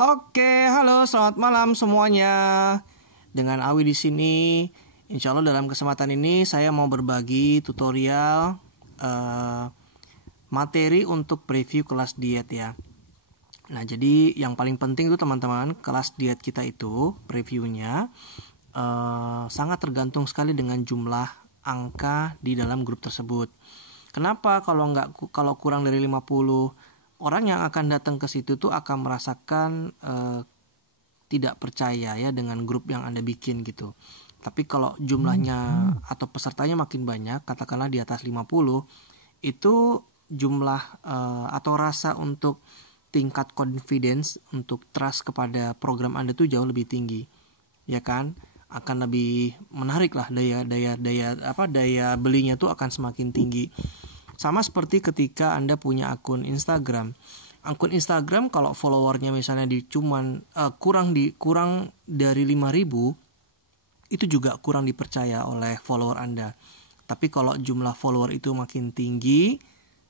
Oke, halo, selamat malam semuanya. Dengan Awi di sini. Insya Allah dalam kesempatan ini saya mau berbagi tutorial materi untuk preview kelas diet ya. Nah, jadi yang paling penting itu teman-teman, kelas diet kita itu previewnya sangat tergantung sekali dengan jumlah angka di dalam grup tersebut. Kenapa? Kalau kurang dari 50 orang yang akan datang ke situ tuh akan merasakan tidak percaya ya dengan grup yang Anda bikin gitu. Tapi kalau jumlahnya atau pesertanya makin banyak, katakanlah di atas 50, itu jumlah atau rasa untuk tingkat confidence, untuk trust kepada program Anda tuh jauh lebih tinggi. Ya kan? Akan lebih menarik lah, daya belinya tuh akan semakin tinggi. Sama seperti ketika Anda punya akun Instagram. Akun Instagram kalau followernya misalnya kurang dari 5.000, itu juga kurang dipercaya oleh follower Anda. Tapi kalau jumlah follower itu makin tinggi,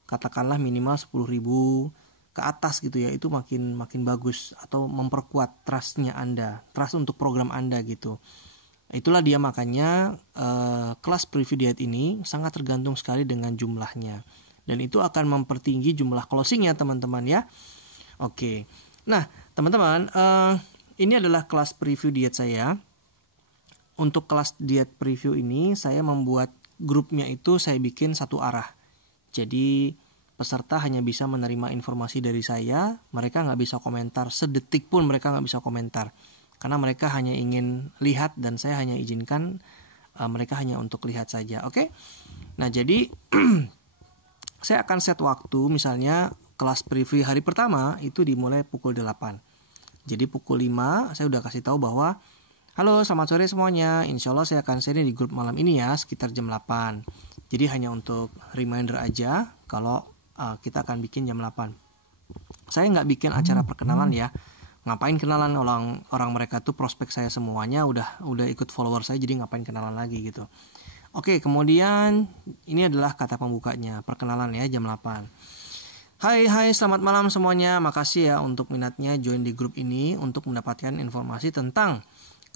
katakanlah minimal 10.000 ke atas gitu ya, itu makin bagus atau memperkuat trustnya Anda, trust untuk program Anda gitu. Itulah dia makanya kelas preview diet ini sangat tergantung sekali dengan jumlahnya. Dan itu akan mempertinggi jumlah closingnya teman-teman ya. Oke. Nah teman-teman, ini adalah kelas preview diet saya. Untuk kelas diet preview ini saya membuat grupnya itu saya bikin satu arah. Jadi peserta hanya bisa menerima informasi dari saya. Mereka nggak bisa komentar, sedetik pun mereka nggak bisa komentar. Karena mereka hanya ingin lihat dan saya hanya izinkan mereka hanya untuk lihat saja. Oke? Nah jadi saya akan set waktu, misalnya kelas preview hari pertama itu dimulai pukul 8. Jadi pukul 5 saya udah kasih tahu bahwa halo selamat sore semuanya, insya Allah saya akan share di grup malam ini ya sekitar jam 8. Jadi hanya untuk reminder aja kalau kita akan bikin jam 8. Saya nggak bikin acara perkenalan ya. Ngapain kenalan, orang mereka tuh prospek saya semuanya udah ikut follower saya, jadi ngapain kenalan lagi gitu. Oke, kemudian ini adalah kata pembukanya, perkenalan ya jam 8. Hai selamat malam semuanya, makasih ya untuk minatnya join di grup ini untuk mendapatkan informasi tentang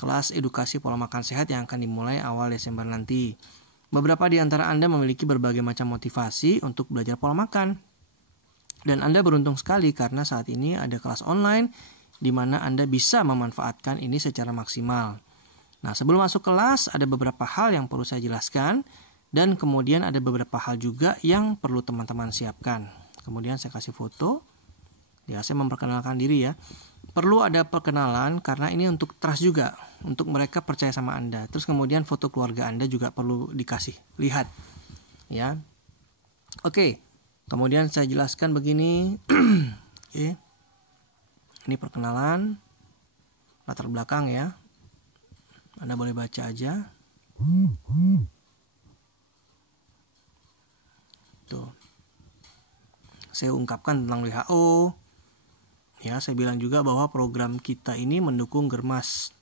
kelas edukasi pola makan sehat yang akan dimulai awal Desember nanti. Beberapa di antara Anda memiliki berbagai macam motivasi untuk belajar pola makan. Dan Anda beruntung sekali karena saat ini ada kelas online di mana Anda bisa memanfaatkan ini secara maksimal. Nah, sebelum masuk kelas ada beberapa hal yang perlu saya jelaskan dan kemudian ada beberapa hal juga yang perlu teman-teman siapkan. Kemudian saya kasih foto. Ya, saya memperkenalkan diri ya. Perlu ada perkenalan karena ini untuk trust juga, untuk mereka percaya sama Anda. Terus kemudian foto keluarga Anda juga perlu dikasih lihat. Ya. Oke. Kemudian saya jelaskan begini. Oke. Ini perkenalan, latar belakang ya. Anda boleh baca aja. Tuh. Saya ungkapkan tentang WHO. Ya, saya bilang juga bahwa program kita ini mendukung GERMAS,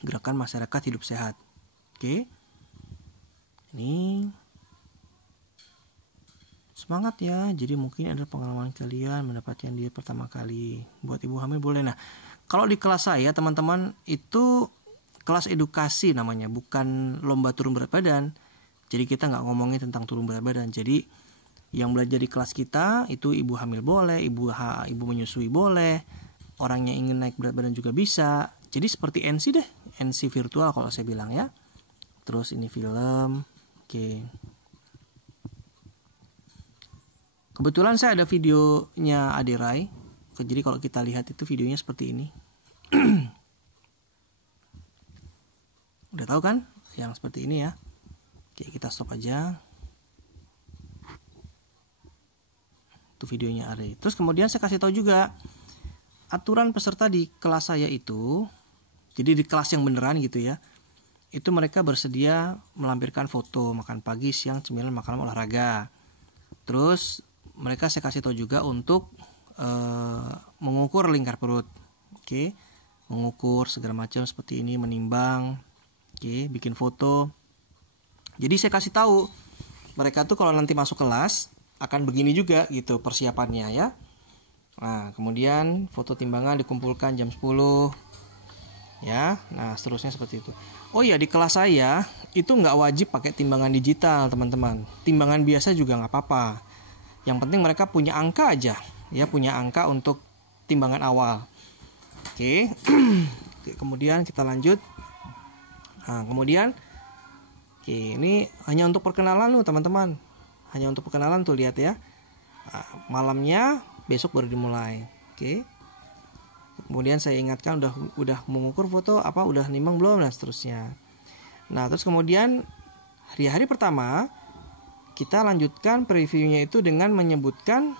Gerakan Masyarakat Hidup Sehat. Oke. Ini semangat ya, jadi mungkin ada pengalaman kalian mendapatkan diet pertama kali. Buat ibu hamil boleh. Nah, kalau di kelas saya teman-teman itu kelas edukasi namanya, bukan lomba turun berat badan. Jadi kita nggak ngomongin tentang turun berat badan. Jadi yang belajar di kelas kita itu ibu hamil boleh, ibu menyusui boleh, orang yang ingin naik berat badan juga bisa. Jadi seperti NC deh, NC virtual kalau saya bilang ya. Terus ini film. Oke. Kebetulan saya ada videonya Aderai. Jadi kalau kita lihat itu videonya seperti ini. Udah tahu kan? Yang seperti ini ya. Oke, kita stop aja. Itu videonya Are. Terus kemudian saya kasih tahu juga aturan peserta di kelas saya itu. Jadi di kelas yang beneran gitu ya. Itu mereka bersedia melampirkan foto makan pagi, siang, cemilan, makanan, olahraga. Terus mereka saya kasih tahu juga untuk mengukur lingkar perut. Oke. Mengukur segala macam seperti ini, menimbang. Oke, bikin foto. Jadi saya kasih tahu mereka tuh kalau nanti masuk kelas akan begini juga gitu persiapannya ya. Nah, kemudian foto timbangan dikumpulkan jam 10 ya. Nah, seterusnya seperti itu. Oh iya, di kelas saya itu nggak wajib pakai timbangan digital, teman-teman. Timbangan biasa juga nggak apa-apa. Yang penting mereka punya angka aja, ya, punya angka untuk timbangan awal. Oke. Kemudian kita lanjut. Nah, kemudian ini hanya untuk perkenalan loh, teman-teman. Hanya untuk perkenalan tuh, lihat ya. Nah, malamnya besok baru dimulai. Oke. Kemudian saya ingatkan udah mengukur foto apa, udah nimbang belum, dan seterusnya. Nah, terus kemudian hari pertama kita lanjutkan previewnya itu dengan menyebutkan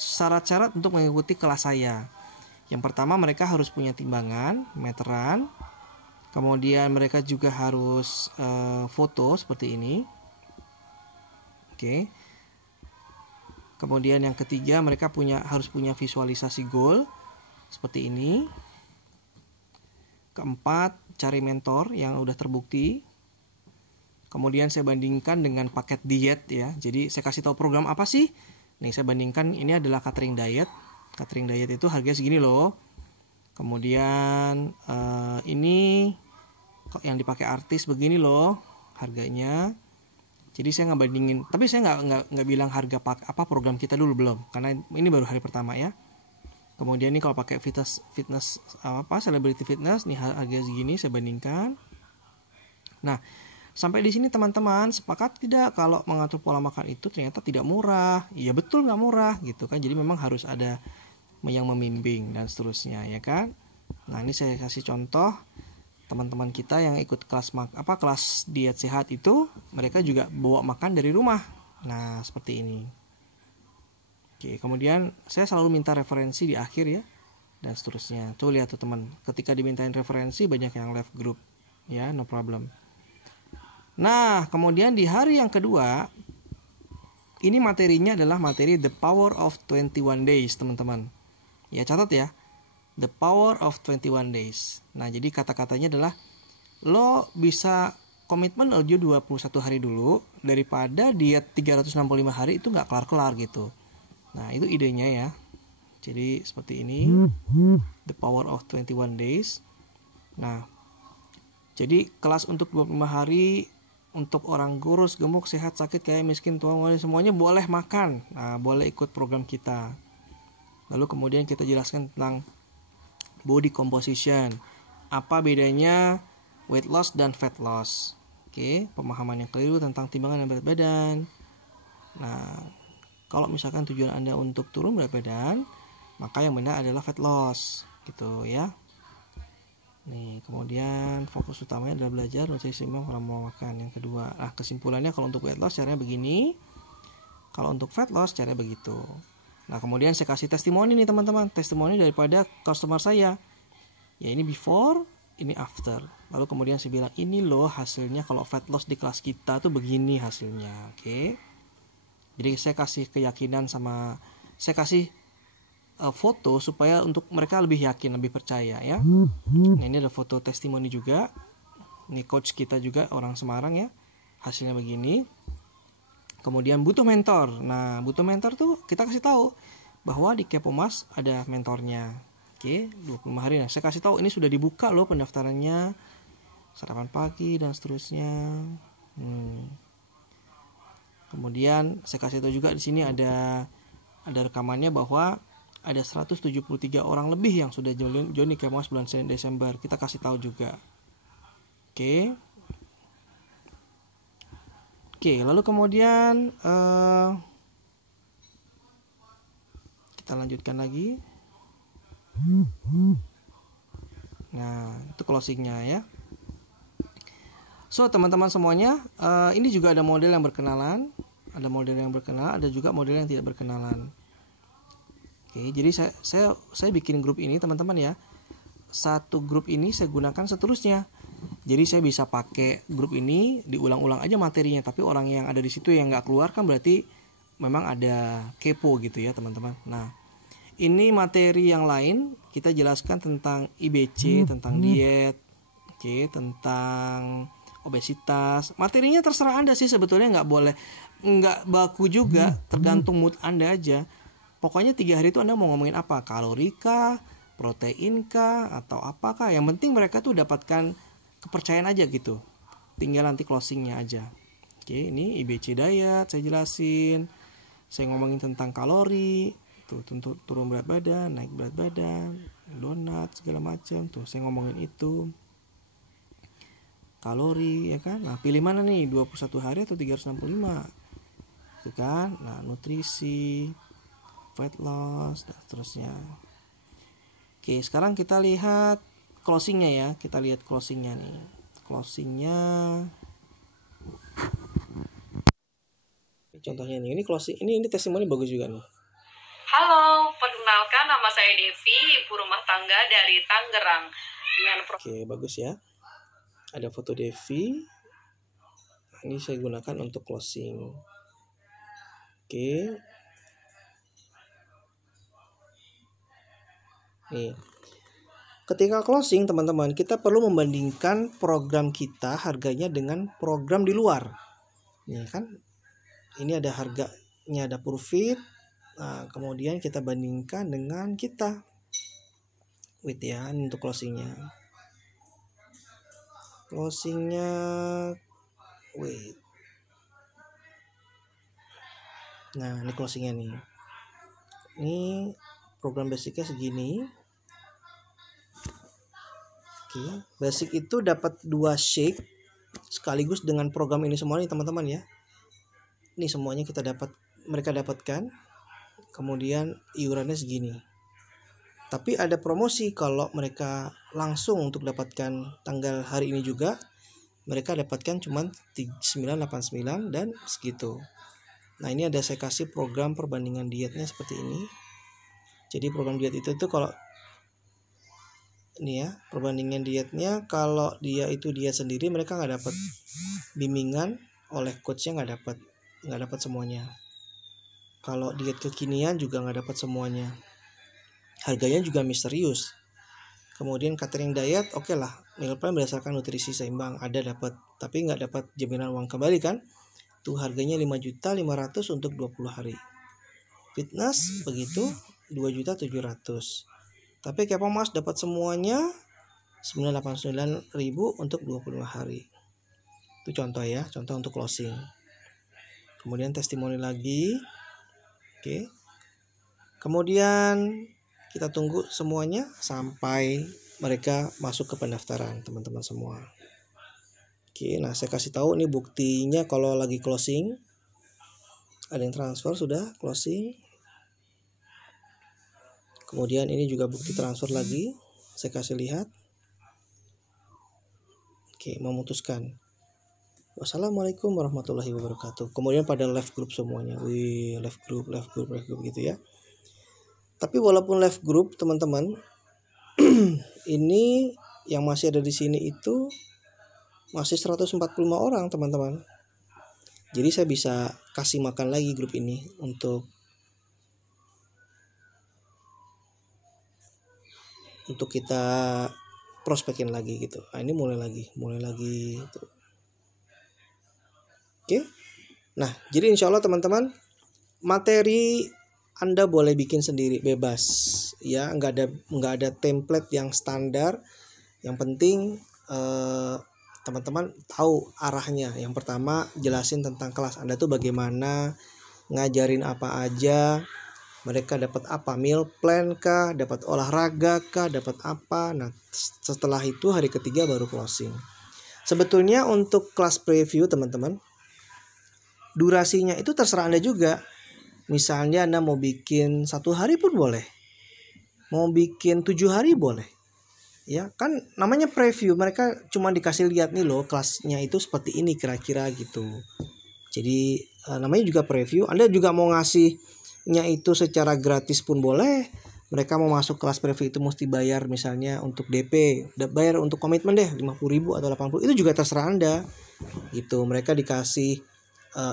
syarat-syarat untuk mengikuti kelas saya. Yang pertama, mereka harus punya timbangan meteran. Kemudian mereka juga harus foto seperti ini. Oke. Kemudian yang ketiga, mereka harus punya visualisasi goal seperti ini. Keempat, cari mentor yang udah terbukti. Kemudian saya bandingkan dengan paket diet ya. Jadi saya kasih tahu program apa sih? Nih, saya bandingkan, ini adalah catering diet. Catering diet itu harganya segini loh. Kemudian ini yang dipakai artis begini loh harganya. Jadi saya nggak bandingin, tapi saya nggak bilang harga apa program kita dulu, belum, karena ini baru hari pertama ya. Kemudian ini kalau pakai fitness celebrity fitness, nih harga segini saya bandingkan. Nah, sampai di sini teman-teman sepakat tidak kalau mengatur pola makan itu ternyata tidak murah? Iya betul, nggak murah gitu kan. Jadi memang harus ada yang membimbing dan seterusnya ya kan. Nah, ini saya kasih contoh. Teman-teman kita yang ikut kelas diet sehat itu, mereka juga bawa makan dari rumah. Nah, seperti ini. Oke, kemudian saya selalu minta referensi di akhir ya, dan seterusnya. Tuh lihat tuh teman, ketika dimintain referensi banyak yang left group. Ya, no problem. Nah, kemudian di hari yang kedua, ini materinya adalah materi The Power of 21 Days, teman-teman. Ya, catat ya. The Power of 21 Days. Nah, jadi kata-katanya adalah lo bisa komitmen aja 21 hari dulu daripada diet 365 hari itu nggak kelar-kelar gitu. Nah, itu idenya ya. Jadi seperti ini, The Power of 21 Days. Nah, jadi kelas untuk 25 hari untuk orang kurus, gemuk, sehat, sakit, kaya, miskin, tua, muda, semuanya boleh makan. Nah, boleh ikut program kita. Lalu kemudian kita jelaskan tentang body composition. Apa bedanya weight loss dan fat loss? Oke, pemahaman yang keliru tentang timbangan dan berat badan. Nah, kalau misalkan tujuan Anda untuk turun berat badan, maka yang benar adalah fat loss, gitu ya. Nih, kemudian fokus utamanya adalah belajar nutrisi seimbang pola makan. Yang kedua, kesimpulannya kalau untuk weight loss caranya begini, kalau untuk fat loss caranya begitu. Nah, kemudian saya kasih testimoni nih teman-teman, testimoni daripada customer saya. Ya, ini before, ini after. Lalu kemudian saya bilang, ini loh hasilnya kalau fat loss di kelas kita tuh begini hasilnya. Oke. Jadi saya kasih keyakinan saya kasih foto supaya untuk mereka lebih yakin, lebih percaya ya. Nah, ini ada foto testimoni juga. Ini coach kita juga orang Semarang ya. Hasilnya begini. Kemudian butuh mentor. Nah, butuh mentor tuh kita kasih tahu bahwa di Kepomas ada mentornya. Oke, 25 hari. Nah, saya kasih tahu ini sudah dibuka loh pendaftarannya. Sarapan pagi dan seterusnya. Kemudian saya kasih tahu juga di sini ada rekamannya bahwa ada 173 orang lebih yang sudah join di Kepomas bulan Desember. Kita kasih tahu juga. Oke. Oke, lalu kemudian kita lanjutkan lagi. Nah, itu closingnya ya. So, teman-teman semuanya, ini juga ada model yang berkenalan, ada juga model yang tidak berkenalan. Oke, jadi saya bikin grup ini teman-teman ya. Satu grup ini saya gunakan seterusnya. Jadi saya bisa pakai grup ini diulang-ulang aja materinya, tapi orang yang ada di situ yang nggak keluar kan berarti memang ada kepo gitu ya teman-teman. Nah, ini materi yang lain kita jelaskan tentang IBC, tentang diet, oke, tentang obesitas. Materinya terserah Anda sih sebetulnya, nggak baku juga, tergantung mood Anda aja. Pokoknya 3 hari itu Anda mau ngomongin apa, kalori kah, protein kah, atau apakah. Yang penting mereka tuh dapatkan kepercayaan aja gitu. Tinggal nanti closingnya aja. Oke, ini IBC diet saya jelasin. Saya ngomongin tentang kalori, tuh tentu turun berat badan, naik berat badan, donat segala macam. Tuh saya ngomongin itu. Kalori ya kan. Nah, pilih mana nih? 21 hari atau 365? Itu kan. Nah, nutrisi, fat loss, dan seterusnya. Oke, sekarang kita lihat closingnya ya. Kita lihat closingnya nih. Closingnya. Contohnya nih, ini closing, ini testimoni bagus juga nih. Halo, perkenalkan nama saya Devi, ibu rumah tangga dari Tangerang. Oke, bagus ya. Ada foto Devi. Ini saya gunakan untuk closing. Oke. Nih. Ketika closing teman-teman, kita perlu membandingkan program kita harganya dengan program di luar. Nih kan. Ini ada harganya, ada profit. Nah, kemudian kita bandingkan dengan kita. Wait ya, ini untuk closingnya. Closingnya, wait. Nah, ini closingnya nih. Ini program basicnya segini. Oke, basic itu dapat 2 shake sekaligus dengan program ini semua nih teman-teman ya. Ini semuanya mereka dapatkan. Kemudian iurannya segini. Tapi ada promosi kalau mereka langsung untuk dapatkan tanggal hari ini juga, mereka dapatkan cuma 989 dan segitu. Nah, ini ada saya kasih program perbandingan dietnya seperti ini. Jadi program diet itu tuh kalau ini ya, perbandingan dietnya, kalau dia itu diet sendiri mereka nggak dapat bimbingan oleh coachnya, nggak dapat semuanya. Kalau diet kekinian juga nggak dapat semuanya. Harganya juga misterius. Kemudian catering diet, oke lah, meal plan berdasarkan nutrisi seimbang ada dapat, tapi nggak dapat jaminan uang kembali kan? Tuh harganya 5.500.000 untuk 20 hari. Fitness begitu 2.700.000. Tapi Kepomas dapat semuanya 989.000 untuk 25 hari. Itu contoh ya, contoh untuk closing. Kemudian testimoni lagi. Oke. Kemudian kita tunggu semuanya sampai mereka masuk ke pendaftaran, teman-teman semua. Oke, nah saya kasih tahu nih buktinya kalau lagi closing. Ada yang transfer sudah closing. Kemudian ini juga bukti transfer lagi. Saya kasih lihat. Oke, memutuskan. Wassalamualaikum warahmatullahi wabarakatuh. Kemudian pada live group semuanya. Wih, live group gitu ya. Tapi walaupun live group teman-teman, ini yang masih ada di sini itu masih 145 orang teman-teman. Jadi saya bisa kasih makan lagi grup ini untuk kita prospekin lagi gitu. Nah, ini mulai lagi gitu. Oke. Nah, jadi insya Allah teman-teman, materi Anda boleh bikin sendiri, bebas ya, nggak ada template yang standar. Yang penting teman-teman tahu arahnya. Yang pertama, jelasin tentang kelas Anda tuh bagaimana, ngajarin apa aja, mereka dapat apa, meal plan kah, dapat olahraga kah, dapat apa. Nah, setelah itu hari ketiga baru closing. Sebetulnya untuk kelas preview teman-teman, durasinya itu terserah Anda juga. Misalnya Anda mau bikin 1 hari pun boleh, mau bikin 7 hari boleh. Ya kan namanya preview, mereka cuma dikasih lihat nih loh kelasnya itu seperti ini kira-kira gitu. Jadi namanya juga preview. Anda juga mau ngasihnya itu secara gratis pun boleh. Mereka mau masuk kelas preview itu mesti bayar, misalnya untuk DP, bayar untuk komitmen deh 50.000 atau 80, itu juga terserah Anda gitu. Mereka dikasih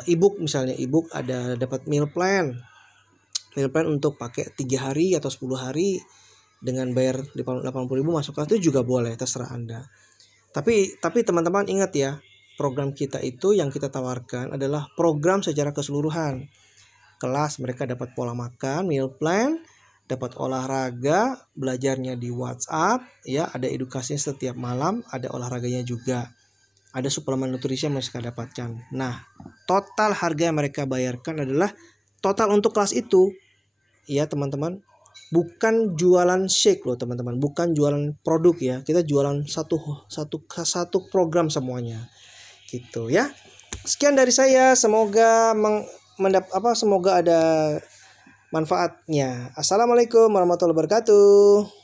ebook, misalnya ebook ada dapat meal plan untuk pakai 3 hari atau 10 hari dengan bayar 80.000 masuk kelas, itu juga boleh, terserah Anda. Tapi teman-teman ingat ya, program kita itu yang kita tawarkan adalah program secara keseluruhan. kelas mereka dapat pola makan, meal plan, dapat olahraga, belajarnya di WhatsApp, ya, ada edukasinya setiap malam, ada olahraganya juga. Ada suplemen nutrisi yang mereka dapatkan. Nah, total harga yang mereka bayarkan adalah total untuk kelas itu. Ya, teman-teman. Bukan jualan shake loh, teman-teman. Bukan jualan produk ya. Kita jualan satu program semuanya. Gitu ya. Sekian dari saya. Semoga semoga ada manfaatnya. Assalamualaikum warahmatullahi wabarakatuh.